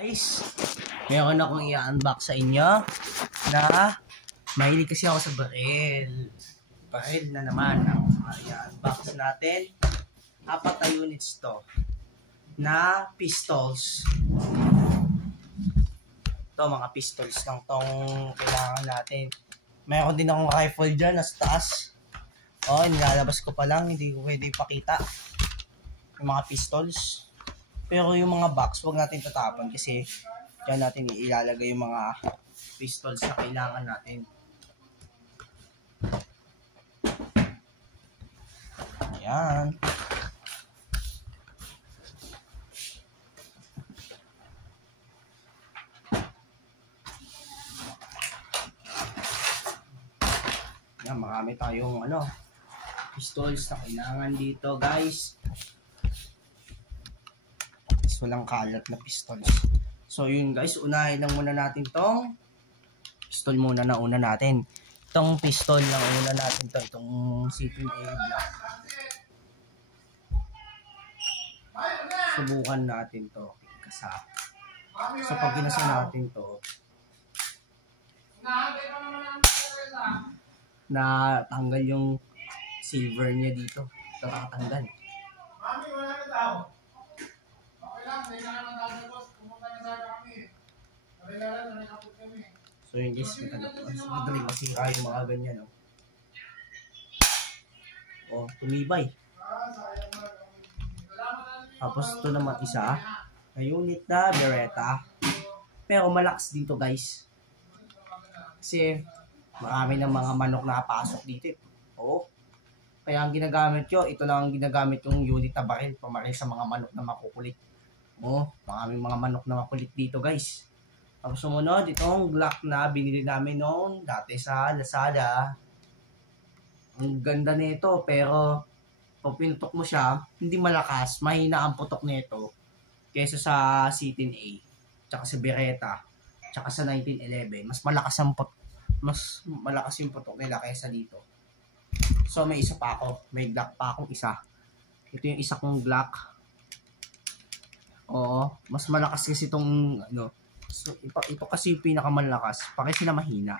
Guys, meron akong i-unbox sa inyo na mahilig kasi ako sa baril. Baril na naman ang i-unbox natin. 4 na units to na pistols. Ito mga pistols lang tong kailangan natin. Meron din akong rifle dyan na sa taas. Oh, nilalabas ko pa lang, hindi ko pwede ipakita yung mga pistols. Pero yung mga box, huwag natin tatapon kasi dyan natin ilalagay yung mga pistols na kailangan natin. Ayan. Ayan, marami tayong pistols na kailangan dito, guys. Walang kalat na pistols. So yun guys, unahin lang muna natin tong pistol muna na una natin. Itong pistol lang una natin to, itong C2A Black. Subukan natin to kasa. So pag ginasa natin to, na tanggal yung silver niya dito. Tatanggal. So yun guys, madaling masira yung mga ganyan. Oh, tumibay. Tapos ito naman isa na unit na Beretta. Pero malakas din to guys. Kasi marami ng mga manok na pasok dito. Oh. Kaya ang ginagamit ko, ito lang ang ginagamit yung unit na baril, pamaril sa mga manok na makukulit. Oh, maraming mga manok na makulit dito guys. Ang sumunod, itong Glock na binili namin noon dati sa Lazada. Ang ganda nito, pero pag pinutok mo siya, hindi malakas, mahina ang putok nito kaysa sa C10A, tsaka sa Beretta, tsaka sa 1911. Mas malakas yung putok nila kaysa dito. So may isa pa ako, may Glock pa akong isa. Ito yung isa kong Glock. Oo, mas malakas kasi itong so, ito kasi yung pinakamalakas, pake sila mahina.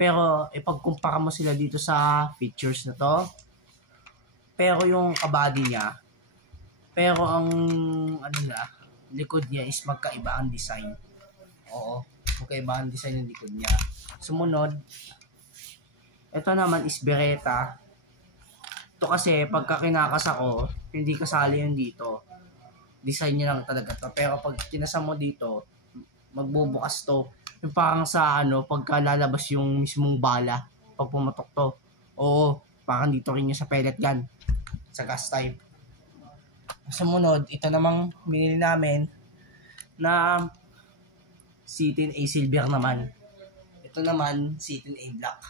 Pero ipagkumpara mo sila dito sa features na to. Pero yung kabady niya, pero ang likod niya is magkaiba ang design. Oo, magkaiba ang design ng likod niya. Sumunod, ito naman is Beretta. Ito kasi pagka kinakas ako, hindi kasali yun dito. Design niya lang talaga to. Pero pag kinasa mo dito, magbubukas to. Yung parang sa pagka lalabas yung mismong bala pag pumatok to. Oo, parang dito rin yung sa pellet gun, sa gas type. Sumunod, ito namang binili namin na C10A Silver naman. Ito naman C10A Black.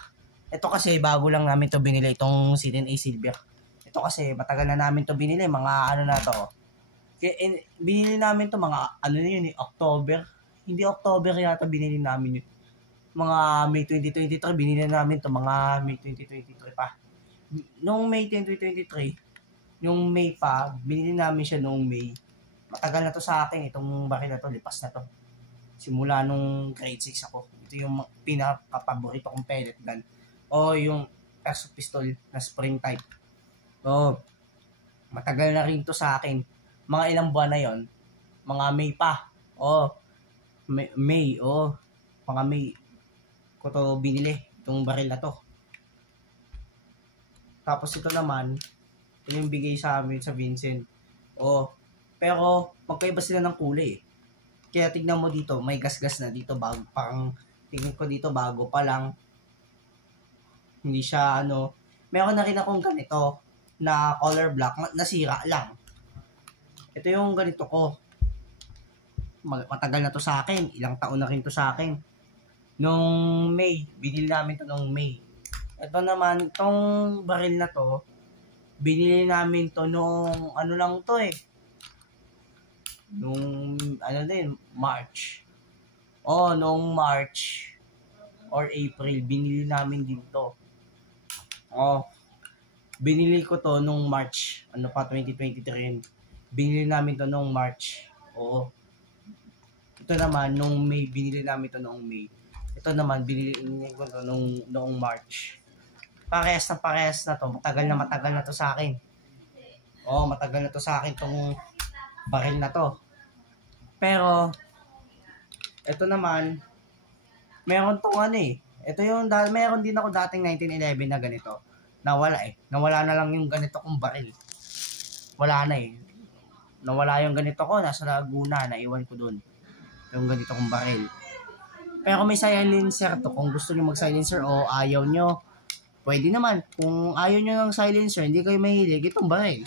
Ito kasi bago lang namin to binili, itong C10A Silver. Ito kasi matagal na namin to binili, mga na to. Binili namin to mga October. Hindi October yata binili namin yun. Mga May 2023 binili namin to, mga May 2023 pa. Noong May 2023, yung May pa, binili namin siya noong May. Matagal na to sa akin, itong baril na to, lipas na to. Simula nung grade 6 ako. Ito yung pinaka-paborito kong pellet gun. O yung airsoft pistol na spring type. So, matagal na rin to sa akin. Mga ilang buwan na yon, mga May pa. Mga May ko to binili, itong baril na to. Tapos ito naman, ito yung bigay sa amin sa Vincent. Pero magkaiba sila ng kulay. Kaya tignan mo dito, may gas-gas na dito, bago, parang tingin ko dito bago pa lang. Hindi siya meron na rin akong ganito na color black, nasira lang. Ito yung ganito ko. Matagal na to sa akin. Ilang taon na rin to sa akin. Nung May, binili namin to nung May. Ito naman, itong baril na to, binili namin to nung lang to nung March. Nung March or April, binili namin dito. Binili ko to nung March, 2023. Binili namin to nung March. Ito Ito naman, nung May, binili namin ito noong May. Ito naman, binili ko ito noong March. Parehas na to. Matagal na to sa akin. Oo, matagal na to sa akin tong baril na to. Pero, ito naman, meron tong ano eh. Ito yung, meron din ako dating 1911 na ganito. Nawala eh. Nawala na lang yung ganito kong baril. Wala na eh. Nawala yung ganito ko, nasa Laguna, naiwan ko dun. Yung ganito kong baril. Pero may silencer to. Kung gusto nyo mag-silencer o ayaw nyo, pwede naman. Kung ayaw nyo ng silencer, hindi kayo mahilig, itong baril.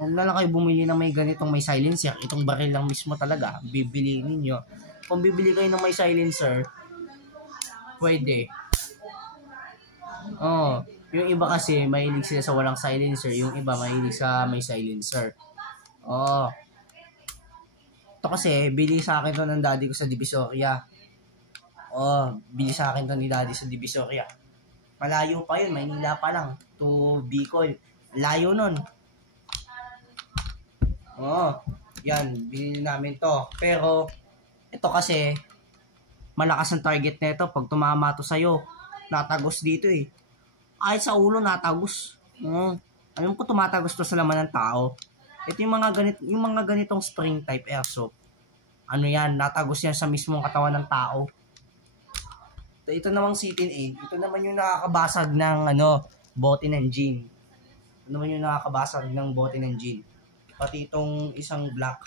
Huwag na lang kayo bumili ng may ganitong may silencer. Itong baril lang mismo talaga. Bibili ninyo. Kung bibili kayo ng may silencer, pwede. Oh, yung iba kasi mahilig sila sa walang silencer. Yung iba mahilig sa may silencer. Oh. Ito kasi, bili sa akin to ng daddy ko sa Divisoria. Oh, bili sa akin to ni daddy sa Divisoria. Malayo pa yun, Maynila pa lang. To Bicol. Layo nun. Oh, yan, binili namin to. Pero, ito kasi, malakas ang target nito. Pag tumama to sa'yo, natagos dito eh. Ay, sa ulo natagos. Alam ko tumatagos to sa laman ng tao. Ito yung mga ganitong spring type airsoft. Ano yan, natagos yan sa mismong katawan ng tao. Ito namang C-10A, ito naman yung nakakabasag ng bote ng gin. Ito naman yung nakakabasag ng bote ng gin. Pati itong isang black.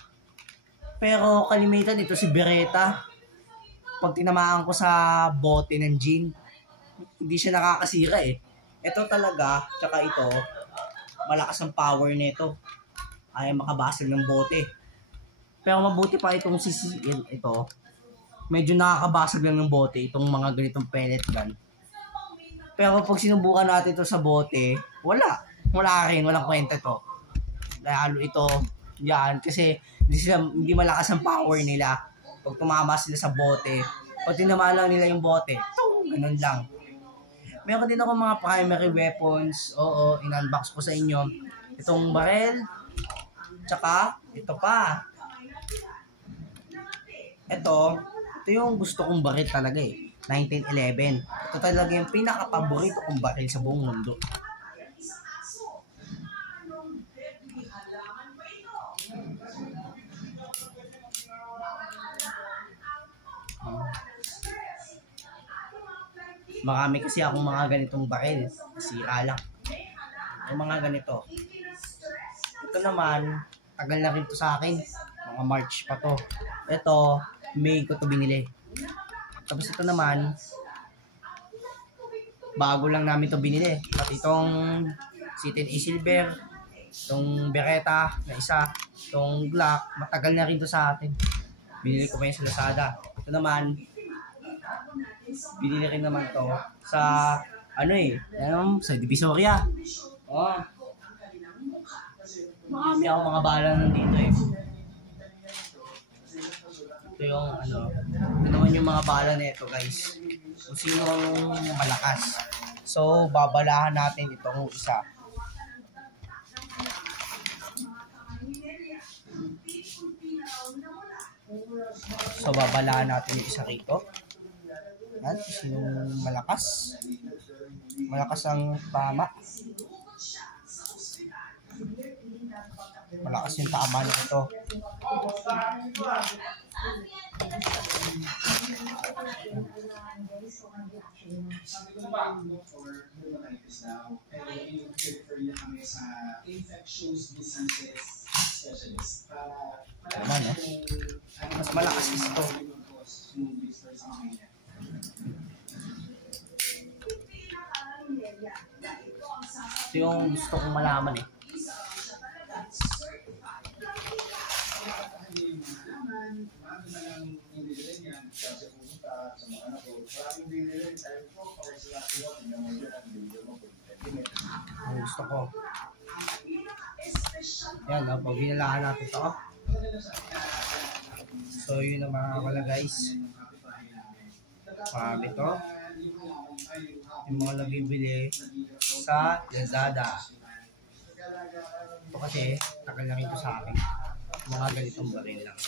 Pero kalimitan ito si Beretta. Pag tinamaan ko sa bote ng gin, hindi siya nakakasira eh. Ito talaga, tsaka ito, malakas ang power nito. Ay makabasag ng bote. Pero mabuti pa itong CCL ito. Medyo nakakabasag lang ng bote itong mga ganitong pellet gun. Pero pag sinubukan natin ito sa bote, wala rin, walang kwenta to. Lalo ito, yan, kasi hindi malakas ang power nila. Pag tumama sila sa bote, pag tinamaan lang nila yung bote, ganun lang. Meron din ako mga primary weapons. Oo, in-unbox ko sa inyo. Itong barrel, tsaka, ito pa. Ito yung gusto kong baril talaga eh. 1911. Ito talaga yung pinaka-paborito kong baril sa buong mundo. Marami kasi akong mga ganitong baril. Sira lang. Yung mga ganito. Ito naman, tagal na rin to sa akin. Mga March pa to. Ito, May ko to binili. Tapos ito naman, bago lang namin to binili. At itong C-10A Silver, itong Beretta na isa, itong Glock, matagal na rin to sa atin. Binili ko pa yun sa Lazada. Ito naman, binili rin naman to sa, sa Divisoria. Oh. Marami ako mga bala nandito eh. Ito yung ito naman yung mga bala nito guys. Kung sino ang malakas. So, babalahan natin itong isa. So, babalahan natin yung isa rito. Yan, sinong malakas. Malakas ang tama. Malakas yung tama nito. Tama, no? Mas malakas ito. Ito yung gusto kong malaman eh. Ang gusto ko. Yan, pag binalaan natin ito. So, yun ang mga wala guys. Marami ito. Yung mga nabibili sa Lazada. Ito kasi, tagal lang ito sa akin. Mga ganitong baril lang.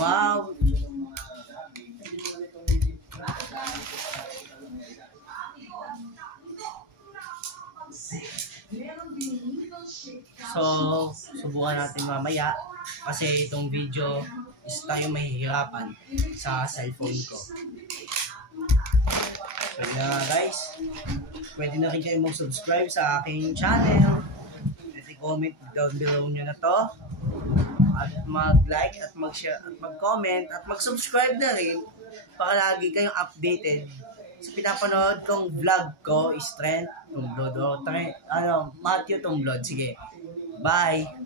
Wow! So, subukan natin mamaya kasi itong video is tayo mahihirapan sa cellphone ko. Pwede na guys, pwede na rin kayo mag-subscribe sa aking channel. At i-comment down below nyo na to. At mag-like at mag-share at mag-comment at mag-subscribe na rin para lagi kayong updated sa pinapanood kong vlog ko, Strength Tumblod o Matthew Tumblod. Sige, bye!